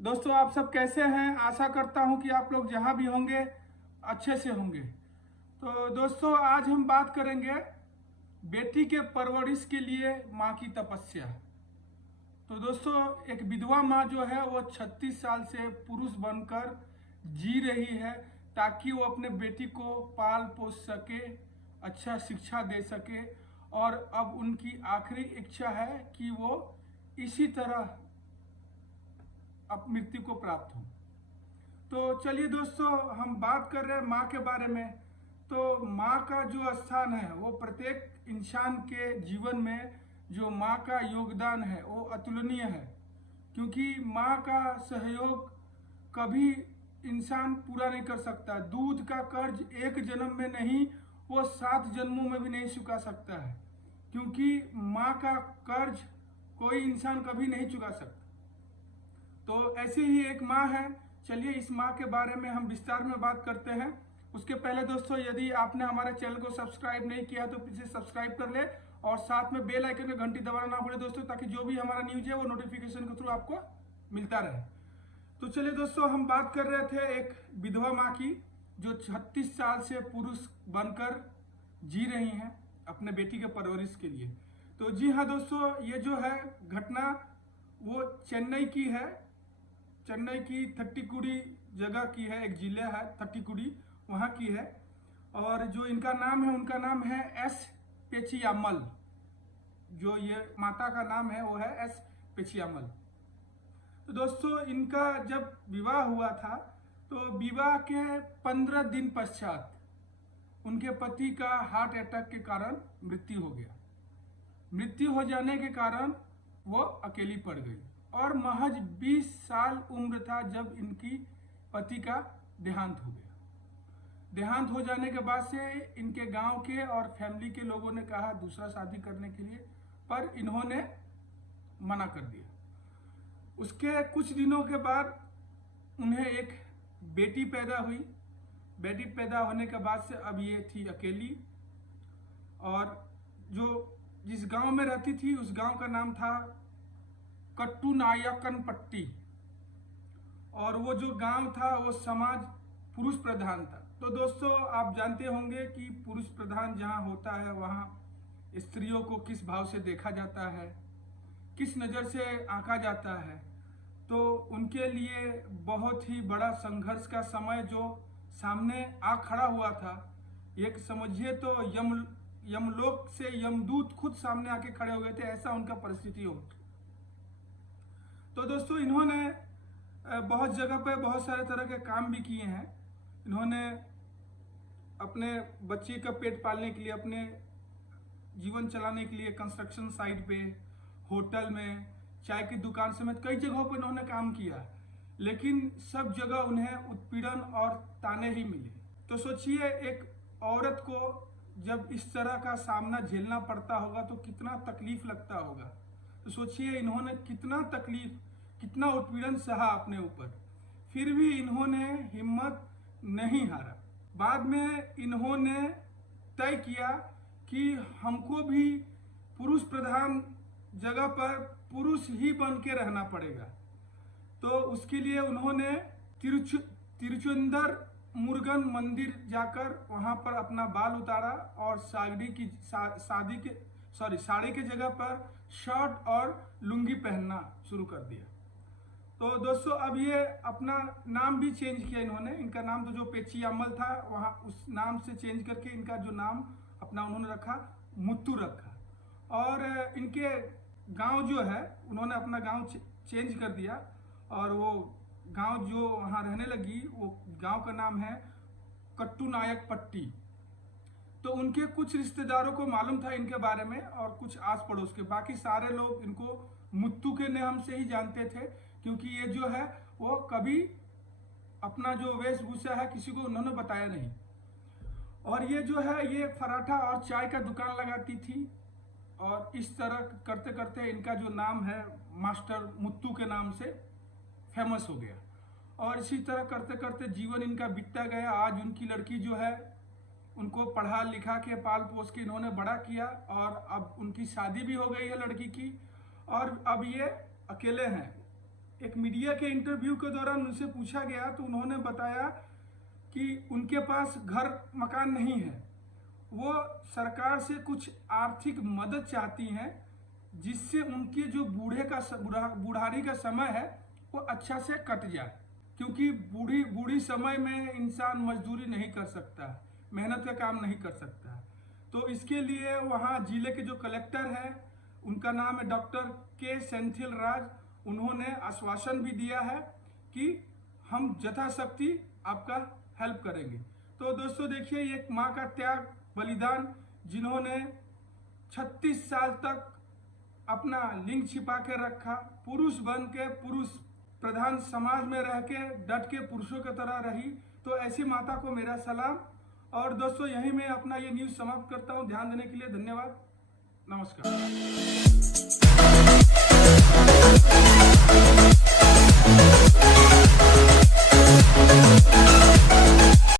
दोस्तों आप सब कैसे हैं। आशा करता हूं कि आप लोग जहां भी होंगे अच्छे से होंगे। तो दोस्तों आज हम बात करेंगे बेटी के परवरिश के लिए माँ की तपस्या। तो दोस्तों एक विधवा माँ जो है वो 36 साल से पुरुष बनकर जी रही है ताकि वो अपने बेटी को पाल पोस सके, अच्छा शिक्षा दे सके। और अब उनकी आखिरी इच्छा है कि वो इसी तरह अब मृत्यु को प्राप्त हो। तो चलिए दोस्तों हम बात कर रहे हैं माँ के बारे में। तो माँ का जो स्थान है वो प्रत्येक इंसान के जीवन में जो माँ का योगदान है वो अतुलनीय है, क्योंकि माँ का सहयोग कभी इंसान पूरा नहीं कर सकता। दूध का कर्ज एक जन्म में नहीं, वो 7 जन्मों में भी नहीं चुका सकता है, क्योंकि माँ का कर्ज कोई इंसान कभी नहीं चुका सकता। तो ऐसी ही एक माँ है। चलिए इस माँ के बारे में हम विस्तार में बात करते हैं। उसके पहले दोस्तों यदि आपने हमारे चैनल को सब्सक्राइब नहीं किया तो इसे सब्सक्राइब कर ले और साथ में बेल आइकन में घंटी दबाना ना भूले दोस्तों, ताकि जो भी हमारा न्यूज है वो नोटिफिकेशन के थ्रू आपको मिलता रहे। तो चलिए दोस्तों हम बात कर रहे थे एक विधवा माँ की जो 36 साल से पुरुष बनकर जी रही हैं अपने बेटी के परवरिश के लिए। तो जी हाँ दोस्तों, ये जो है घटना वो चेन्नई की है। चेन्नई की थट्टीकुडी जगह की है, एक जिला है थट्टीकुडी, वहाँ की है। और जो इनका नाम है उनका नाम है एस पेचियामल। जो ये माता का नाम है वो है एस पेचियामल। तो दोस्तों इनका जब विवाह हुआ था तो विवाह के 15 दिन पश्चात उनके पति का हार्ट अटैक के कारण मृत्यु हो गया। मृत्यु हो जाने के कारण वो अकेली पड़ गई और महज 20 साल उम्र था जब इनकी पति का देहांत हो गया। देहांत हो जाने के बाद से इनके गांव के और फैमिली के लोगों ने कहा दूसरा शादी करने के लिए, पर इन्होंने मना कर दिया। उसके कुछ दिनों के बाद उन्हें एक बेटी पैदा हुई। बेटी पैदा होने के बाद से अब ये थी अकेली। और जो जिस गांव में रहती थी उस गांव का नाम था कट्टुनायकनपट्टी। और वो जो गांव था वो समाज पुरुष प्रधान था। तो दोस्तों आप जानते होंगे कि पुरुष प्रधान जहां होता है वहां स्त्रियों को किस भाव से देखा जाता है, किस नज़र से आंका जाता है। तो उनके लिए बहुत ही बड़ा संघर्ष का समय जो सामने आ खड़ा हुआ था। एक समझिए तो यमलोक से यमदूत खुद सामने आके खड़े हो गए थे, ऐसा उनका परिस्थिति हो। तो दोस्तों इन्होंने बहुत जगह पे बहुत सारे तरह के काम भी किए हैं। इन्होंने अपने बच्चे का पेट पालने के लिए, अपने जीवन चलाने के लिए कंस्ट्रक्शन साइट पे, होटल में, चाय की दुकान समेत कई जगहों पर इन्होंने काम किया, लेकिन सब जगह उन्हें उत्पीड़न और ताने ही मिले। तो सोचिए एक औरत को जब इस तरह का सामना झेलना पड़ता होगा तो कितना तकलीफ लगता होगा। तो सोचिए इन्होंने कितना तकलीफ, कितना उत्पीड़न सहा अपने ऊपर, फिर भी इन्होंने हिम्मत नहीं हारा। बाद में इन्होंने तय किया कि हमको भी पुरुष प्रधान जगह पर पुरुष ही बन के रहना पड़ेगा। तो उसके लिए उन्होंने तिरुचुंदर मुरुगन मंदिर जाकर वहां पर अपना बाल उतारा और साड़ी के जगह पर शर्ट और लुंगी पहनना शुरू कर दिया। तो दोस्तों अब ये अपना नाम भी चेंज किया इन्होंने। इनका नाम तो जो पेचियामल था वहाँ उस नाम से चेंज करके इनका जो नाम अपना उन्होंने रखा मुत्तू रखा। और इनके गांव जो है उन्होंने अपना गांव चेंज कर दिया और वो गांव जो वहाँ रहने लगी वो गांव का नाम है कट्टुनायकपट्टी। तो उनके कुछ रिश्तेदारों को मालूम था इनके बारे में और कुछ आस पड़ोस के, बाकी सारे लोग इनको मुत्तू के नाम से ही जानते थे, क्योंकि ये जो है वो कभी अपना जो वेशभूषा है किसी को उन्होंने बताया नहीं। और ये जो है ये पराठा और चाय का दुकान लगाती थी और इस तरह करते करते इनका जो नाम है मास्टर मुत्तू के नाम से फेमस हो गया। और इसी तरह करते करते जीवन इनका बीतता गया। आज उनकी लड़की जो है उनको पढ़ा लिखा के पाल पोस के इन्होंने बड़ा किया और अब उनकी शादी भी हो गई है लड़की की और अब ये अकेले हैं। एक मीडिया के इंटरव्यू के दौरान उनसे पूछा गया तो उन्होंने बताया कि उनके पास घर मकान नहीं है, वो सरकार से कुछ आर्थिक मदद चाहती हैं जिससे उनके जो बुढ़ारी का समय है वो अच्छा से कट जाए, क्योंकि बूढ़ी समय में इंसान मजदूरी नहीं कर सकता, मेहनत का काम नहीं कर सकता। तो इसके लिए वहाँ जिले के जो कलेक्टर हैं, उनका नाम है डॉक्टर के सेंथिल राज, उन्होंने आश्वासन भी दिया है कि हम यथाशक्ति आपका हेल्प करेंगे। तो दोस्तों देखिए, एक माँ का त्याग बलिदान, जिन्होंने 36 साल तक अपना लिंग छिपा के रखा, पुरुष बन के, पुरुष प्रधान समाज में रह के डट के पुरुषों की तरह रही। तो ऐसी माता को मेरा सलाम। और दोस्तों यहीं मैं अपना ये न्यूज़ समाप्त करता हूँ। ध्यान देने के लिए धन्यवाद। नमस्कार।